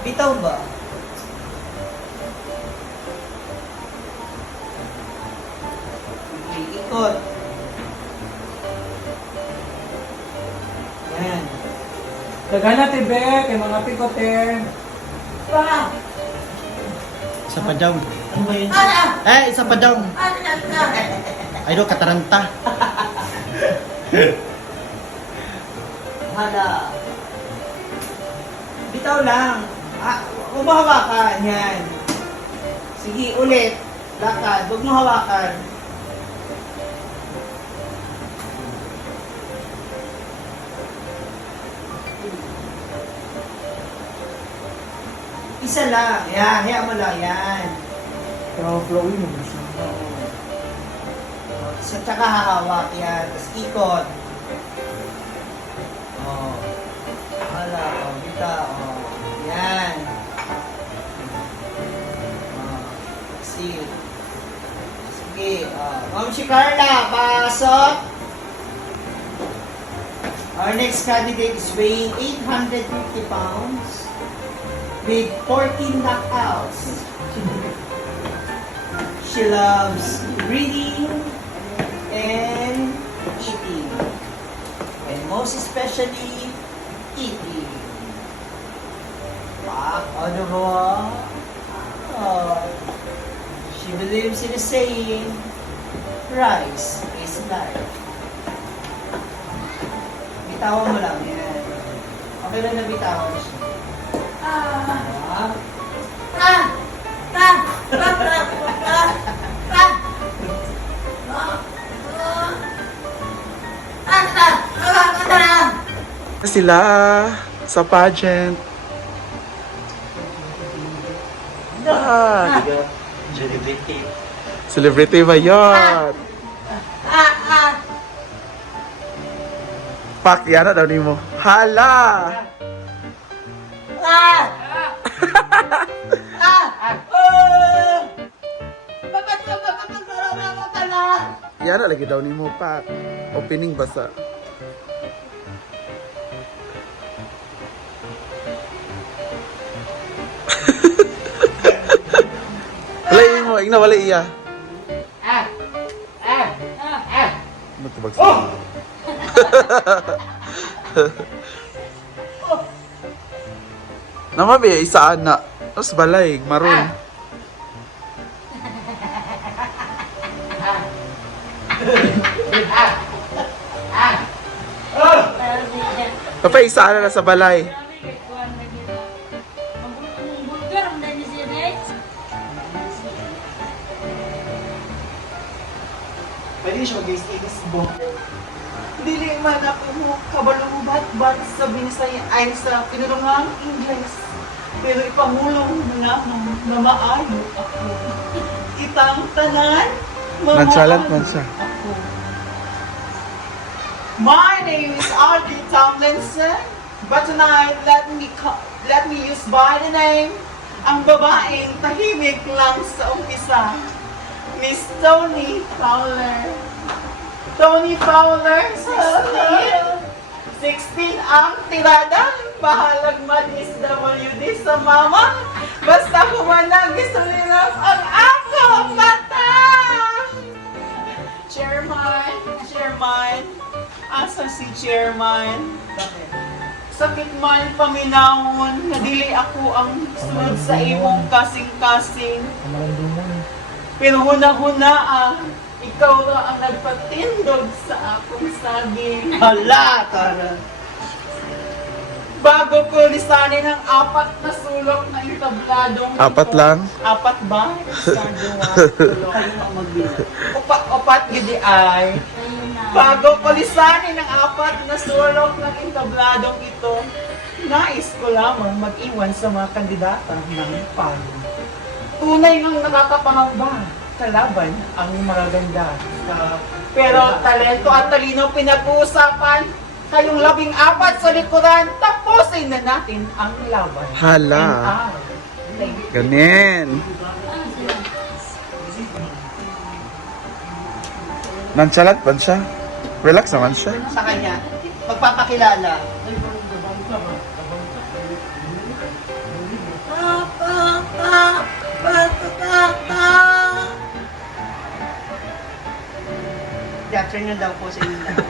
Bitaw ba? Okay, ikot. Yan. Dagana tibe, kay mga pikote. Pa! Isa pa daw. Ano ba yun? Isa pa daw. Ay do, kataranta. Hala. Bitaw lang. Huwag mo hawakan. Yan. Sige, ulit. Lakad. Huwag mo hawakan. Isa lang. Yan. Hayaan mo lang. Yan. Pero flowy mo na siya. Sa tsaka hahawak. Yan. Tapos ikot. Oh. Hala. Oh. Bita. Oh. Yan. Oh. Seal. Sige. Oh. Ma'am si Carla. Pasok. Our next candidate is weighing 850 pounds with 14 knockouts. She loves reading and eating. And most especially, eating. Ano ba? Oh. She believes in the saying, rice is life. Bitawan mo lang yan. Okay lang na bitawan siya. Sila sa pageant. Celebrity ba yun? Pak, yan na daw ni mo. Hala! Yan na lagi daw ni mo, Pak. Opening basa. Wala mo, igna wala iya. Matubag sa. Nama ba isa na. Tapos balay, maroon. Papa, isa na sa balay. Pwede siya mag-is bo. Dili man ako mo kabalubat-bat sa binisay ay sa pinulungang Ingles. Pero ipamulong na maayo ako. Kitang tanan, Nonchalant man siya. ako. My name is Audrey Tomlinson, but tonight let me use by the name ang babaeng tahimik lang sa umpisa, Miss Tony Fowler. Tony Fowler, 16. 16 ang tirada. Bahalag mag-SWD sa mama. Basta humanag, gusto nila ang ako mata. Chairman. Asa si Chairman? Sakit man paminahon, nadili ako ang sunod sa imong kasing-kasing. Pero huna-huna ikaw ra ang nagpatindog sa akong saging. Hala, Tara. Bago ko lisanin ang 4 na sulok na itabladong Apat lang? 4 ba? Isa, 2, sulok. Upat gidi ay. Bago ko lisanin ang 4 na sulok ng intabladong ito, nais ko lamang mag-iwan sa mga kandidata ng palo. Tunay ngang nakakapangamba, kalaban ang mga ganda. Pero talento at talino pinag-uusapan, kayong 14 sa likuran, tapusin na natin ang laban. Hala. Ganin. Nonchalant ba siya? Relax naman siya. Sa kanya, magpapakilala. Teatro nyo daw po sa inyo lahat.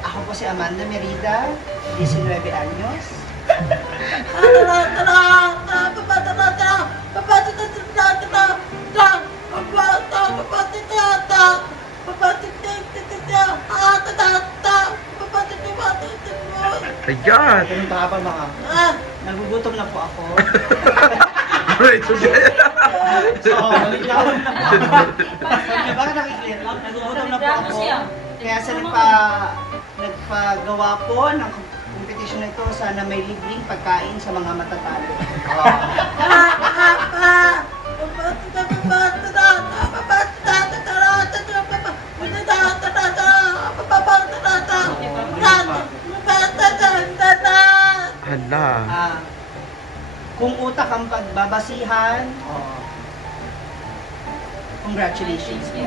Ako po si Amanda Merida, 19 anyos. Ayan! Ganun pa pa mga. Nagugutom na po ako. Right, so gaya. Oo, naligawan na po ako. Baka nakikita, nagugutom na po ako. Kaya sa nagpagawa po ng competition na ito, sana may libreng pagkain sa mga matatalo. Hala. Kung utak ang pagbabasihan, congratulations po.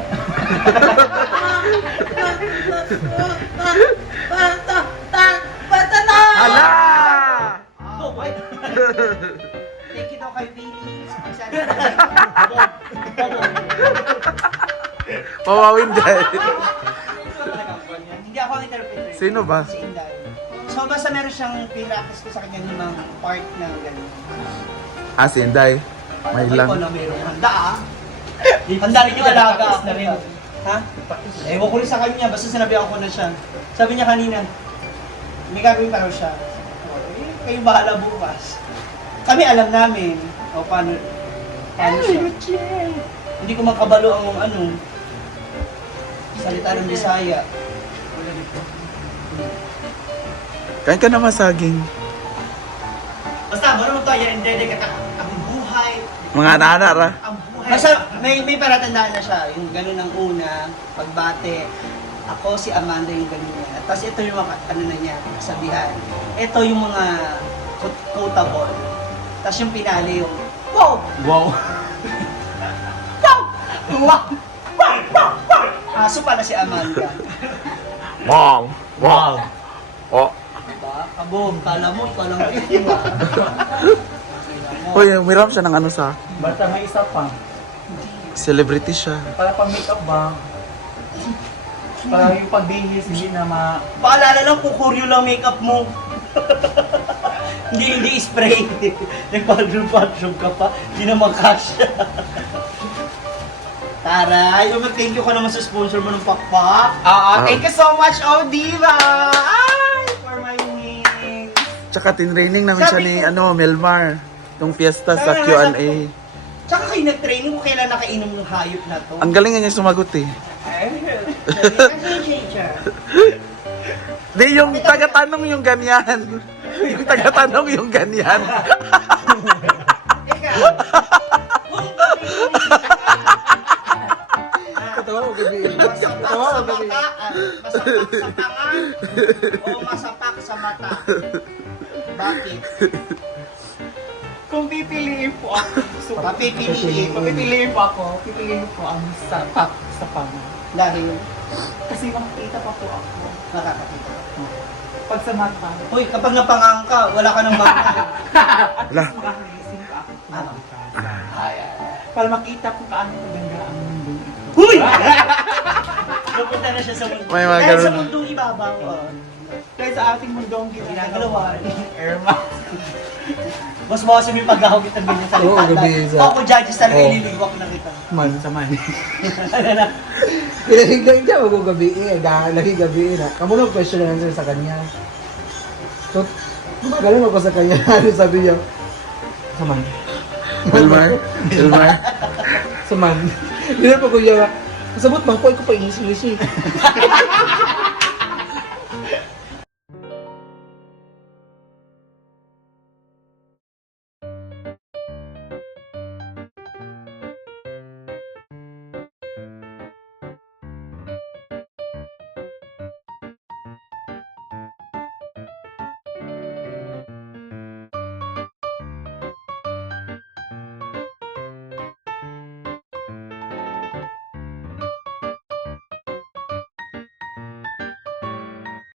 Hala! Oh, wait. Thank you daw kay Billy. Pawawin dahil. Hindi ako ang interpreter. Sino ba? Si Inday. So basta meron siyang pinractice ko sa kanya ng part ng gano'n. Ah, si Inday. May Ay, lang. ko na meron. Handa ah. Handa rin yung alaga. Na rin. Ha? Ewan ko rin sa kanya. Basta sinabi ako na siya. Sabi niya kanina, may gagawin pa raw siya. Eh, kayo bahala bukas. Kami alam namin. O paano siya. Hindi ko makabalo ang salita ng Bisaya. Kain ka naman saging. Basta, marunong tayo, hindi ang buhay. Mga anak ra. Ang buhay. Basta, may paratandaan na siya. Yung gano'n ang una, pagbate. Ako si Amanda yung gano'n niya. At tapos ito yung mga, na niya, sabihan. Ito yung mga quotable. Tapos yung pinali yung, wow! Wow. Wow! Wow! Wow! Wow! Wow! Aso pala si Amanda. Wow. Wow. Oh. Diba? Kabog, kala mo, ikaw lang iiwa. Hoy, umiram siya ng ano sa Basta may isa pa. celebrity siya. Para pang makeup ba? Para yung pagbihis, hindi na Paalala lang, kukuryo lang makeup mo. hindi spray. Nag-bathroom ka pa, hindi na makasya. Taray, thank you ka naman sa sponsor mo ng pakpak. Thank you so much, oh diva! Ay, for my wings. Tsaka tinraining namin siya ni Melmar. Yung fiesta sa Tara, Q&A. Tsaka kayo nag-training kung kailan nakainom ng hayop na to. Ang galing niya sumagot eh. Di, yung taga-tanong yung ganyan. Yung taga-tanong yung ganyan. Teka. Katawa ko gabi. Masapak sa mata. Masapak sa tangan. O masapak sa mata. Bakit? Kung pipiliin po ako, Papipiliin po ang sapak sa panga. Dahil Kasi makikita pa po ako. nakakakita. Pag sa mata, Hoy, kapag napangang ka, wala ka ng mata. Wala. makakagising pa ako sa Ano? mata. Para makita ko kaano maganda ang mundo ito. Huy! Napunta na siya sa mundo. May mga Dahil sa ganun. mundong ibabaw. Kaya sa ating mundo ang Ginagawa. Irma. Mas mawasan yung paghahugit ng ganyan sa Oo, lipat. gabi sa- Ako, judges talaga Oo. ililiwak na kita. Man sa man. Ano na? Pinahigay niya, mag-gabi lagi gabi na. Kamu lang question and answer sa kanya. So, gumagaling ako sa kanya. Ano sabi niya? Saman. Melmar? Melmar? Saman. Hindi na pa ko niya, kasabot man ko, ko pa English eh.